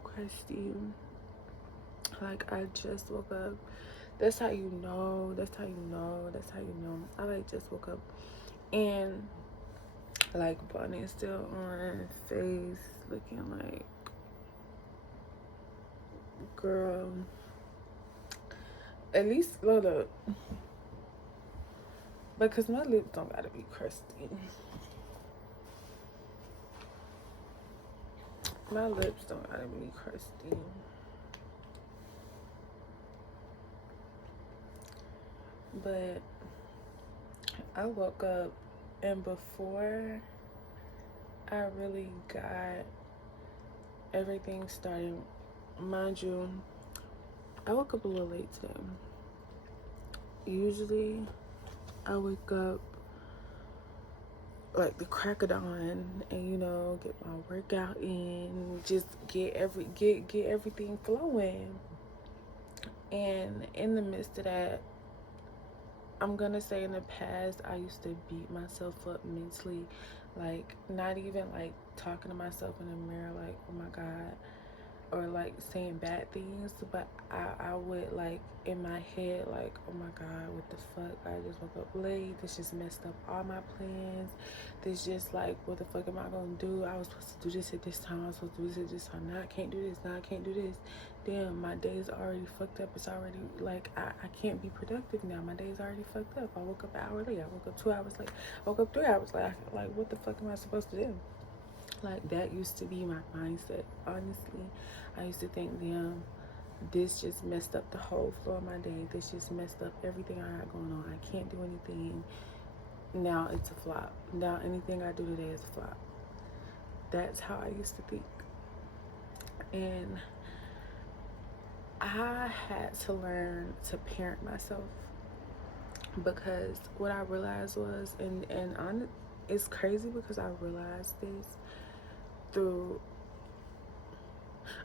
crusty. Like, I just woke up. That's how you know. That's how you know. That's how you know. I like just woke up and like bunny still on, face looking like, girl. At least load up, because my lips don't gotta be crusty. My lips don't gotta be crusty. But I woke up, and before I really got everything started, mind you, I woke up a little late today. Usually I wake up like the crack of dawn and, you know, get my workout in, just get everything flowing. And in the midst of that, I'm gonna say in the past, I used to beat myself up mentally, like not even like talking to myself in the mirror like, oh my God, or like saying bad things, but I would like in my head like, oh my God, what the fuck, I just woke up late, this just messed up all my plans, this just like, what the fuck am I gonna do? I was supposed to do this at this time, I was supposed to do this at this time, now I can't do this, now I can't do this. Damn, my day's already fucked up. It's already like I can't be productive now. My day's already fucked up. I woke up an hour late, I woke up 2 hours late, I woke up 3 hours late. Like, what the fuck am I supposed to do? Like, that used to be my mindset, honestly. I used to think, damn, this just messed up the whole flow of my day. This just messed up everything I got going on. I can't do anything. Now it's a flop. Now anything I do today is a flop. That's how I used to think. And I had to learn to parent myself, because what I realized was, it's crazy because I realized this through,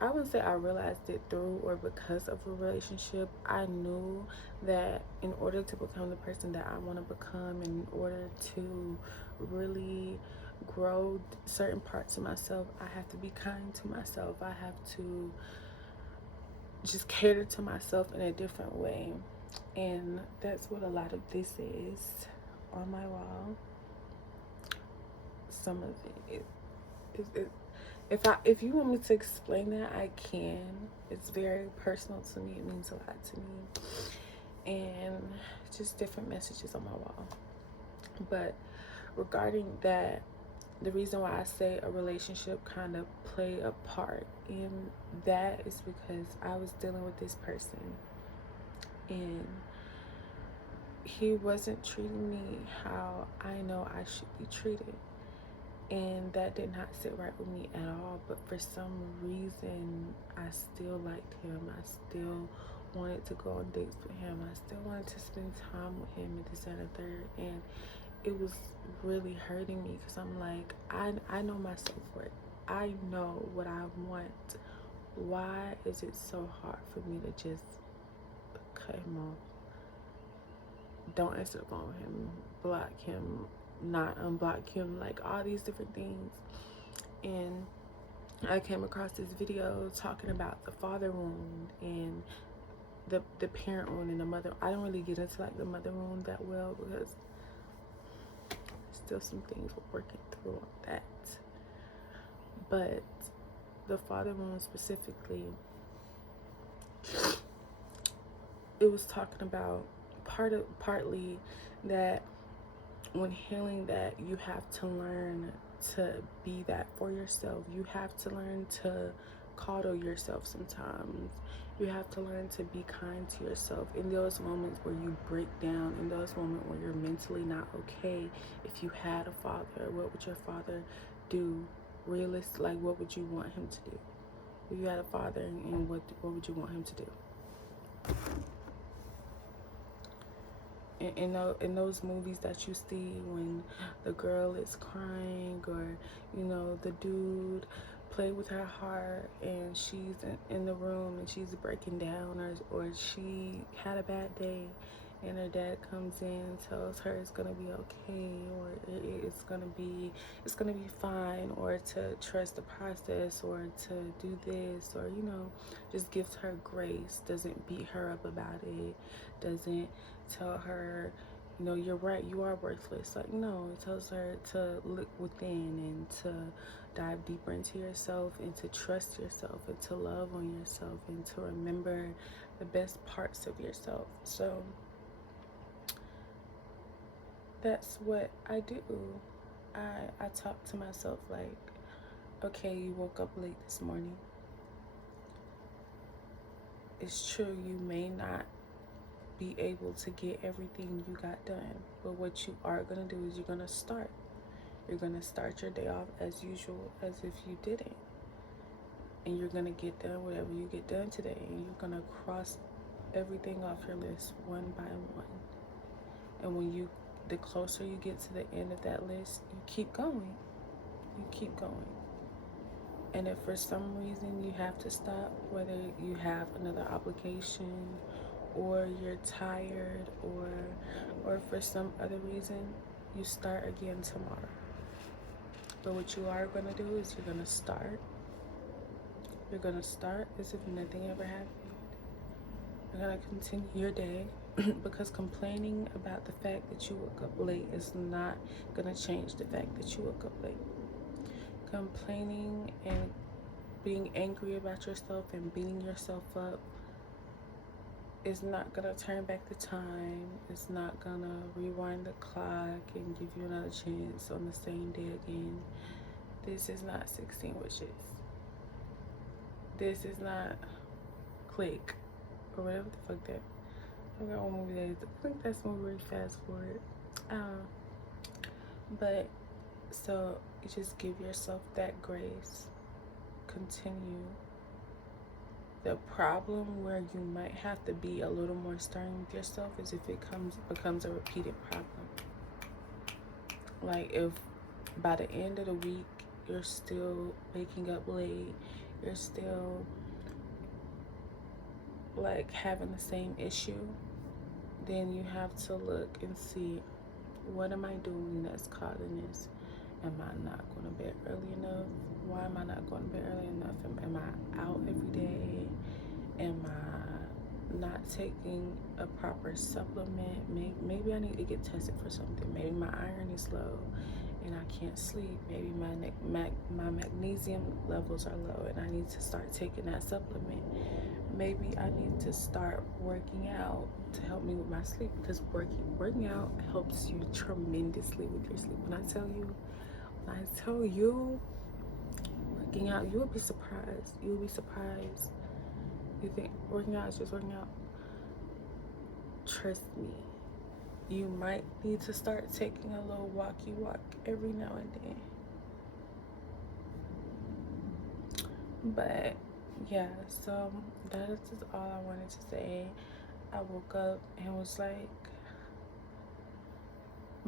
I wouldn't say I realized it through or because of a relationship. I knew that in order to become the person that I want to become, in order to really grow certain parts of myself, I have to be kind to myself. I have to just cater to myself in a different way. And that's what a lot of this is on my wall. Some of it if you want me to explain that, I can. It's very personal to me. It means a lot to me. And just different messages on my wall. But regarding that, the reason why I say a relationship kind of play a part in that is because I was dealing with this person and he wasn't treating me how I know I should be treated. And that did not sit right with me at all. But for some reason, I still liked him. I still wanted to go on dates with him. I still wanted to spend time with him and this and the third. And it was really hurting me because I'm like, I know my self-worth. I know what I want. Why is it so hard for me to just cut him off? Don't answer the phone with him. Block him. Not unblock him. Like, all these different things. And I came across this video talking about the father wound and the parent wound and the mother. I don't really get into like the mother wound that well because still some things we're working through on that. But the father wound specifically, it was talking about partly that when healing that, you have to learn to be that for yourself. You have to learn to coddle yourself sometimes. You have to learn to be kind to yourself in those moments where you break down, in those moments where you're mentally not okay. If you had a father, what would your father do? Like, what would you want him to do? If you had a father, and what would you want him to do? In those movies that you see when the girl is crying, or, you know, the dude play with her heart and she's in the room and she's breaking down, or she had a bad day and her dad comes in, tells her it's gonna be okay, or it's gonna be fine, or to trust the process, or to do this, or just gives her grace, doesn't beat her up about it, doesn't tell her, you're right, you are worthless. Like, no, it tells her to look within and to dive deeper into yourself and to trust yourself and to love on yourself and to remember the best parts of yourself. So that's what I do. I talk to myself like, okay, you woke up late this morning. It's true, you may not be able to get everything you got done, but what you are going to do is you're going to start. You're going to start your day off as usual, as if you didn't. And you're going to get done whatever you get done today. And you're going to cross everything off your list one by one. And the closer you get to the end of that list, you keep going. You keep going. And if for some reason you have to stop, whether you have another obligation, or you're tired, or for some other reason, you start again tomorrow. But what you are going to do is you're going to start. You're going to start as if nothing ever happened. You're going to continue your day because complaining about the fact that you woke up late is not going to change the fact that you woke up late. Complaining and being angry about yourself and beating yourself up is not going to turn back the time. It's not going to rewind the clock and give you another chance on the same day again. This is not 16 Wishes. This is not Click or whatever the fuck that. I forgot what movie that is. I think that's when we fast forward. But so you just give yourself that grace. Continue. The problem where you might have to be a little more stern with yourself is if it becomes a repeated problem. Like if by the end of the week you're still waking up late, you're still like having the same issue, then you have to look and see, what am I doing that's causing this? Am I not going to bed early enough? Why am I not going to bed early enough? Am I out every day? Am I not taking a proper supplement? Maybe I need to get tested for something. Maybe my iron is low and I can't sleep. Maybe my magnesium levels are low and I need to start taking that supplement. Maybe I need to start working out to help me with my sleep, because working out helps you tremendously with your sleep. When I tell you working out, you'll be surprised. You'll be surprised. You think working out is just working out. Trust me. You might need to start taking a little walkie walk every now and then. But yeah, so that is just all I wanted to say. I woke up and was like,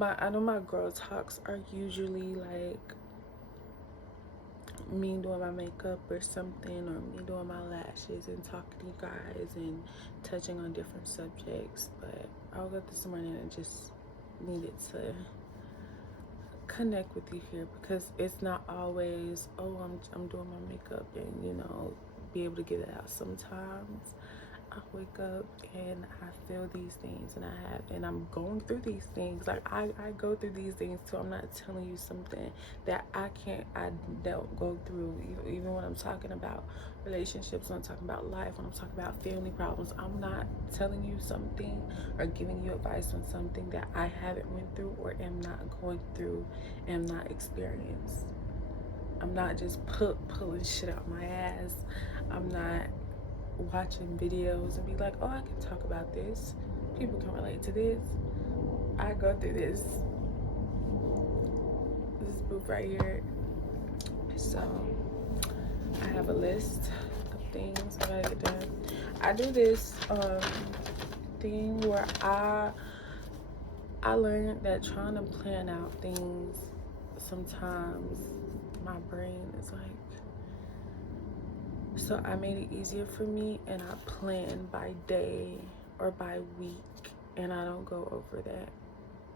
I know my girl talks are usually like me doing my makeup or something, or me doing my lashes and talking to you guys and touching on different subjects. But I woke up this morning and just needed to connect with you here, because it's not always, oh, I'm doing my makeup and be able to get it out. Sometimes I wake up and I feel these things, and I'm going through these things. Like I go through these things too. I'm not telling you something that I don't go through. Even when I'm talking about relationships, when I'm talking about life, when I'm talking about family problems, I'm not telling you something or giving you advice on something that I haven't went through or am not going through, am not experienced. I'm not just pulling shit out my ass. I'm not watching videos and be like, oh, I can talk about this. People can relate to this. I go through this. This book right here. So I have a list of things I gotta get done. I do this thing where I learned that trying to plan out things, sometimes my brain is like, so I made it easier for me, and I plan by day or by week and I don't go over that.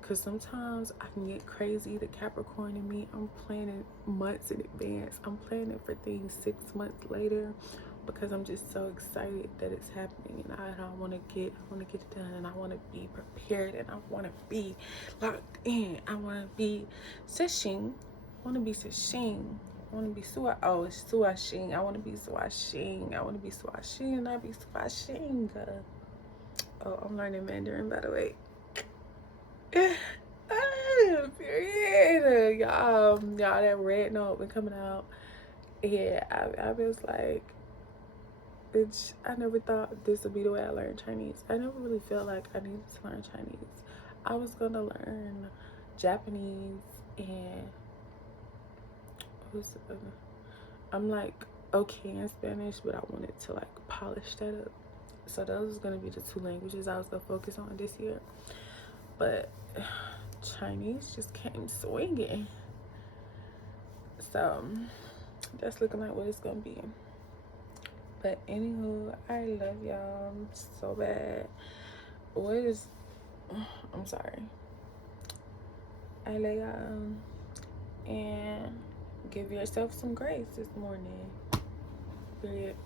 Because sometimes I can get crazy. The Capricorn in me, I'm planning months in advance. I'm planning for things 6 months later because I'm just so excited that it's happening, and I want to get it done, and I want to be prepared, and I want to be locked in. I want to be sashing. I want to be sashing. I want to be it's suashing. I want to be suashing. I want to be suashing, and I be suashing. Oh, I'm learning Mandarin, by the way. Period. Y'all, that Rednote been coming out. Yeah, I was like, bitch, I never thought this would be the way I learned Chinese. I never really felt like I needed to learn Chinese. I was gonna learn Japanese, and I'm like okay in Spanish, but I wanted to like polish that up. So those was gonna be the 2 languages I was gonna focus on this year. But Chinese just came swinging. So that's looking like what it's gonna be. But anywho, I love y'all so bad. I'm sorry. I love y'all, and give yourself some grace this morning. Period.